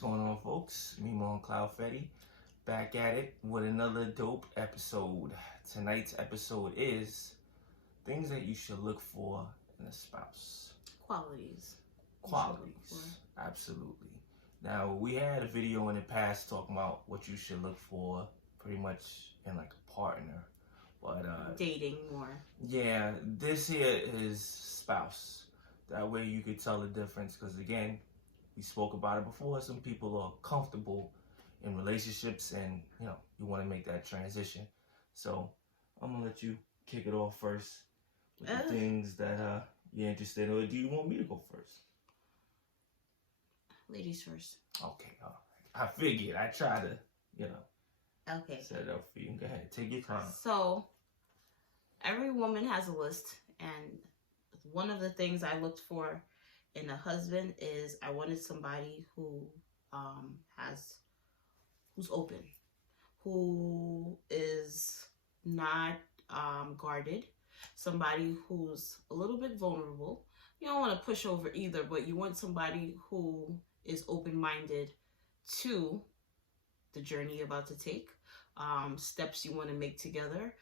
going on, folks? Mimo and Cloud Fetty back at it with another dope episode. Tonight's episode is things that you should look for in a spouse. Qualities. Absolutely. Now, we had a video in the past talking about what you should look for pretty much in like a partner. But dating more. Yeah, this here is spouse. That way you could tell the difference, because again, we spoke about it before. Some people are comfortable in relationships and, you want to make that transition. So I'm going to let you kick it off first with the things that you're interested in. Or do you want me to go first? Ladies first. Okay, all right. I figured. I try to, Okay. set it up for you. Go ahead. Take your time. So, every woman has a list. And one of the things I looked for in a husband is I wanted somebody who who's open, who is not guarded, somebody who's a little bit vulnerable. You don't want to push over either, but you want somebody who is open-minded to the journey you're about to take, steps you want to make together.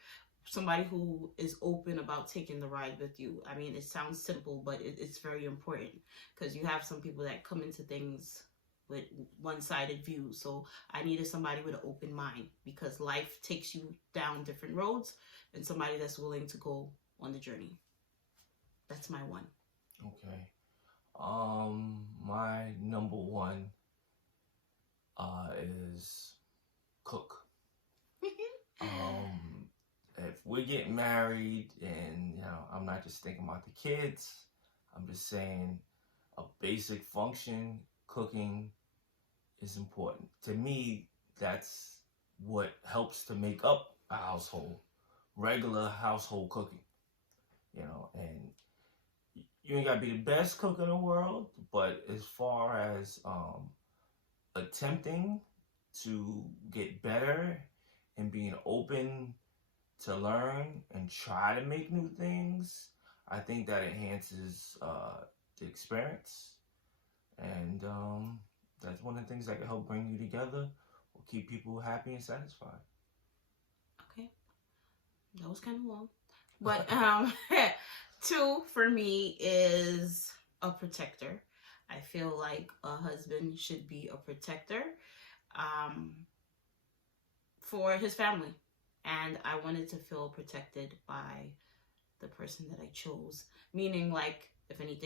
Somebody who is open about taking the ride with you. I mean, it sounds simple, but it's very important, because you have some people that come into things with one-sided views. So I needed somebody with an open mind, because life takes you down different roads, and somebody that's willing to go on the journey. That's my one. Okay. My number one is cook. If we're getting married and, I'm not just thinking about the kids, I'm just saying a basic function, cooking is important. To me, that's what helps to make up a household, regular household cooking, and you ain't gotta be the best cook in the world, but as far as attempting to get better and being open to learn and try to make new things, I think that enhances the experience. And that's one of the things that can help bring you together or keep people happy and satisfied. Okay. That was kind of long. But two for me is a protector. I feel like a husband should be a protector for his family. And I wanted to feel protected by the person that I chose. Meaning, like, if any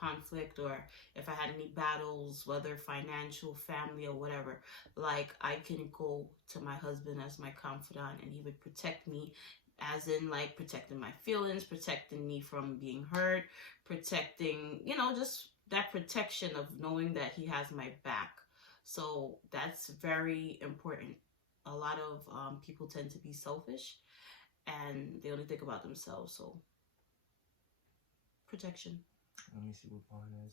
conflict, or if I had any battles, whether financial, family, or whatever, like, I can go to my husband as my confidant, and he would protect me, as in, like, protecting my feelings, protecting me from being hurt, protecting, just that protection of knowing that he has my back. So that's very important. A lot of people tend to be selfish, and they only think about themselves. So, protection. Let me see what mine is.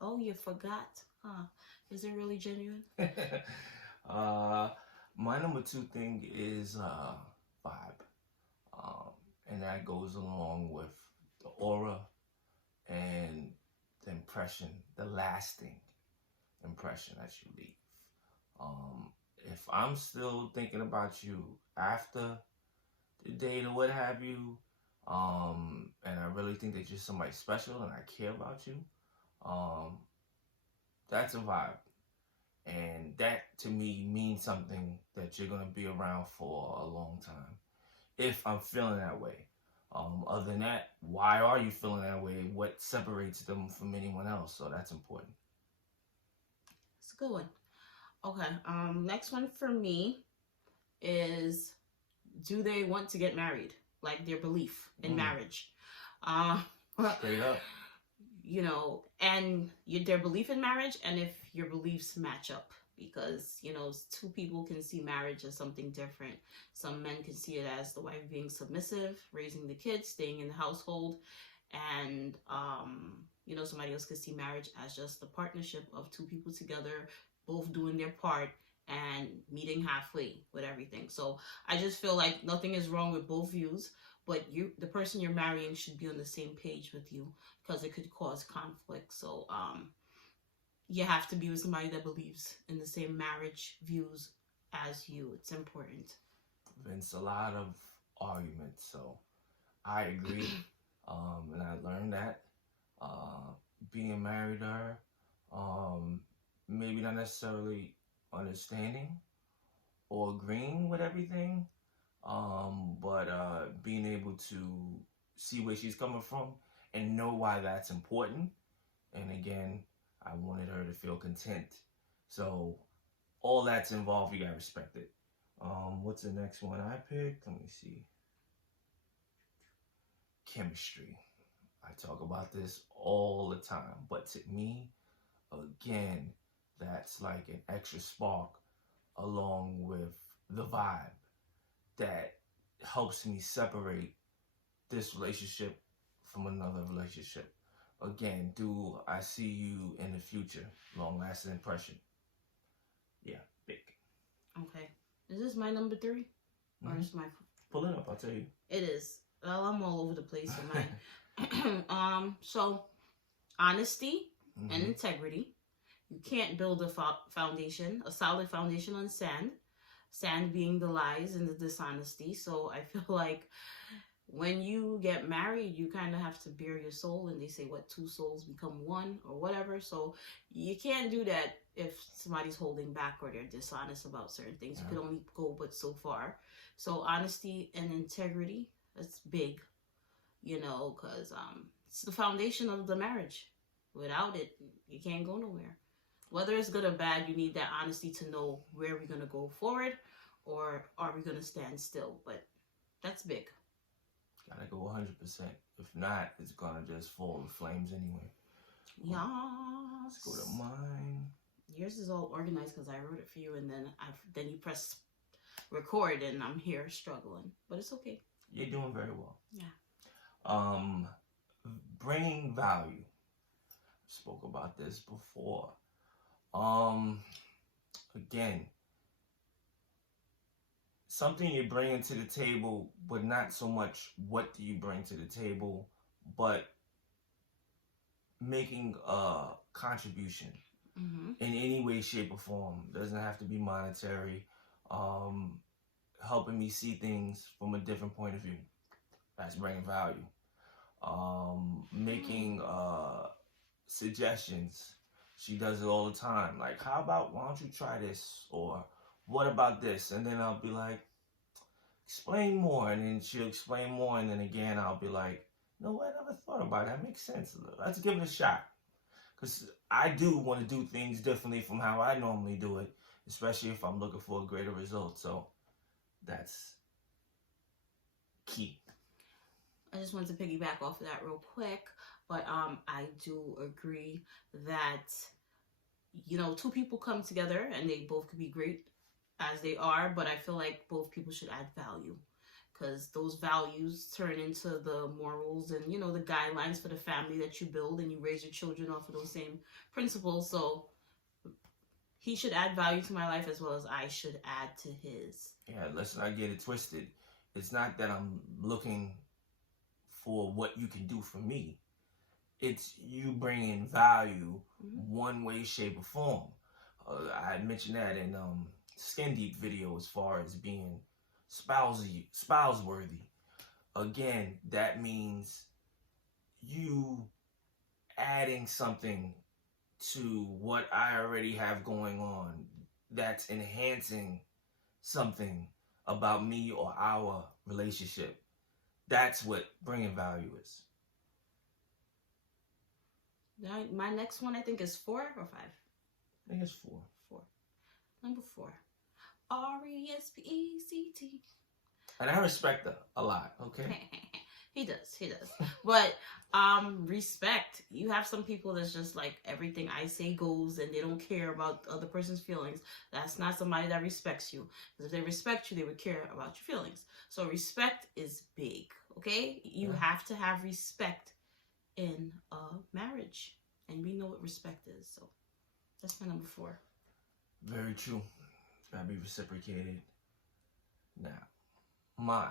Oh, you forgot? Huh? Is it really genuine? My number two thing is vibe, and that goes along with the aura and the impression, the lasting impression that you leave. If I'm still thinking about you after the date or what have you, and I really think that you're somebody special and I care about you, that's a vibe. And that, to me, means something that you're going to be around for a long time, if I'm feeling that way. Other than that, why are you feeling that way? What separates them from anyone else? So that's important. It's a good one. Okay, next one for me is, do they want to get married? Like, their belief in marriage. Straight up. And their belief in marriage, and if your beliefs match up. Because, two people can see marriage as something different. Some men can see it as the wife being submissive, raising the kids, staying in the household. And, somebody else could see marriage as just the partnership of two people together, both doing their part and meeting halfway with everything. So I just feel like nothing is wrong with both views, but the person you're marrying should be on the same page with you, because it could cause conflict. So you have to be with somebody that believes in the same marriage views as you. It's important. It's a lot of arguments, so I agree. And I learned that being married to her, maybe not necessarily understanding or agreeing with everything, but being able to see where she's coming from and know why that's important. And again, I wanted her to feel content. So all that's involved, you gotta respect it. What's the next one I picked? Let me see. Chemistry. I talk about this all the time, but to me, again, that's like an extra spark along with the vibe that helps me separate this relationship from another relationship. Again, do I see you in the future? Long lasting impression. Yeah, big. Okay. Is this my number 3? Or is my... Pull it up, I'll tell you. It is. Well, I'm all over the place with mine. So, honesty and integrity. You can't build a foundation, a solid foundation on sand. Sand being the lies and the dishonesty. So, I feel like when you get married, you kind of have to bare your soul. And they say, what, 2 souls become 1 or whatever. So, you can't do that if somebody's holding back or they're dishonest about certain things. You can only go but so far. So, honesty and integrity, that's big, you know, because it's the foundation of the marriage. Without it, you can't go nowhere. Whether it's good or bad, you need that honesty to know where we're going to go forward or are we going to stand still. But that's big. Gotta go 100%. If not, it's gonna just fall in flames anyway. Yes. Let's go to mine. Yours is all organized because I wrote it for you, and then you press record, and I'm here struggling. But it's okay. You're doing very well. Yeah. Bringing value. Spoke about this before. Again, something you're bringing to the table, but not so much what do you bring to the table, but making a contribution in any way, shape, or form. Doesn't have to be monetary. Helping me see things from a different point of view. That's bringing value. Making suggestions. She does it all the time. Like, how about, why don't you try this? Or, what about this? And then I'll be like, explain more. And then she'll explain more. And then again, I'll be like, no, I never thought about it. That makes sense. Let's give it a shot. Because I do want to do things differently from how I normally do it, especially if I'm looking for a greater result. So that's key. I just wanted to piggyback off of that real quick, but I do agree that, you know, 2 people come together and they both could be great as they are, but I feel like both people should add value, because those values turn into the morals and, you know, the guidelines for the family that you build, and you raise your children off of those same principles. So he should add value to my life as well as I should add to his. Yeah, let's not get it twisted. It's not that I'm looking for what you can do for me. It's you bringing value one way, shape, or form. I mentioned that in Skin Deep video as far as being spouse worthy. Again, that means you adding something to what I already have going on that's enhancing something about me or our relationship. That's what bringing value is. My next one, I think, is 4 or 5. I think it's 4. 4. Number 4. RESPECT. And I respect her a lot, okay? He does. But respect. You have some people that's just like, everything I say goes and they don't care about the other person's feelings. That's not somebody that respects you. Because if they respect you, they would care about your feelings. So respect is big, okay? You have to have respect in a marriage. And we know what respect is. So that's my number 4. Very true. Gotta be reciprocated. Now, my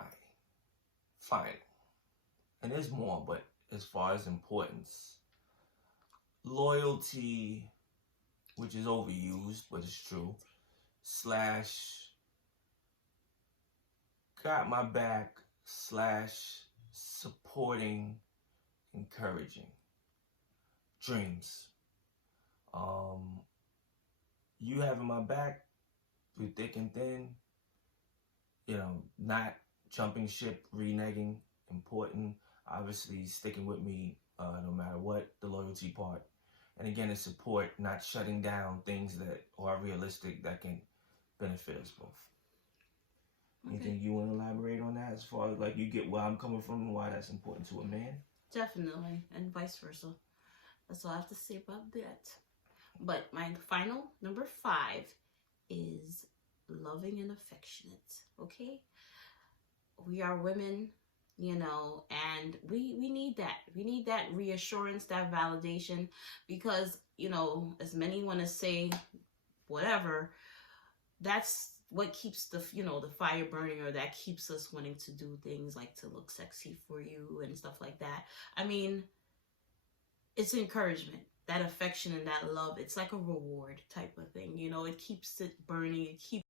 final. And there's more, but as far as importance, loyalty which is overused, but it's true, slash got my back, slash supporting, encouraging. Dreams. You having my back through thick and thin, not jumping ship, reneging, important. Obviously, sticking with me no matter what, the loyalty part. And again, it's support, not shutting down things that are realistic that can benefit us both. Okay. Anything you want to elaborate on that as far as like you get where I'm coming from and why that's important to a man? Definitely, and vice versa. That's all I have to say about that. But my final number 5 is loving and affectionate. Okay, we are women, and we need that. We need that reassurance, that validation, because as many want to say, whatever, that's what keeps the fire burning, or that keeps us wanting to do things like to look sexy for you and stuff like that. I mean, it's encouragement, that affection and that love. It's like a reward type of thing. It keeps it burning. It keeps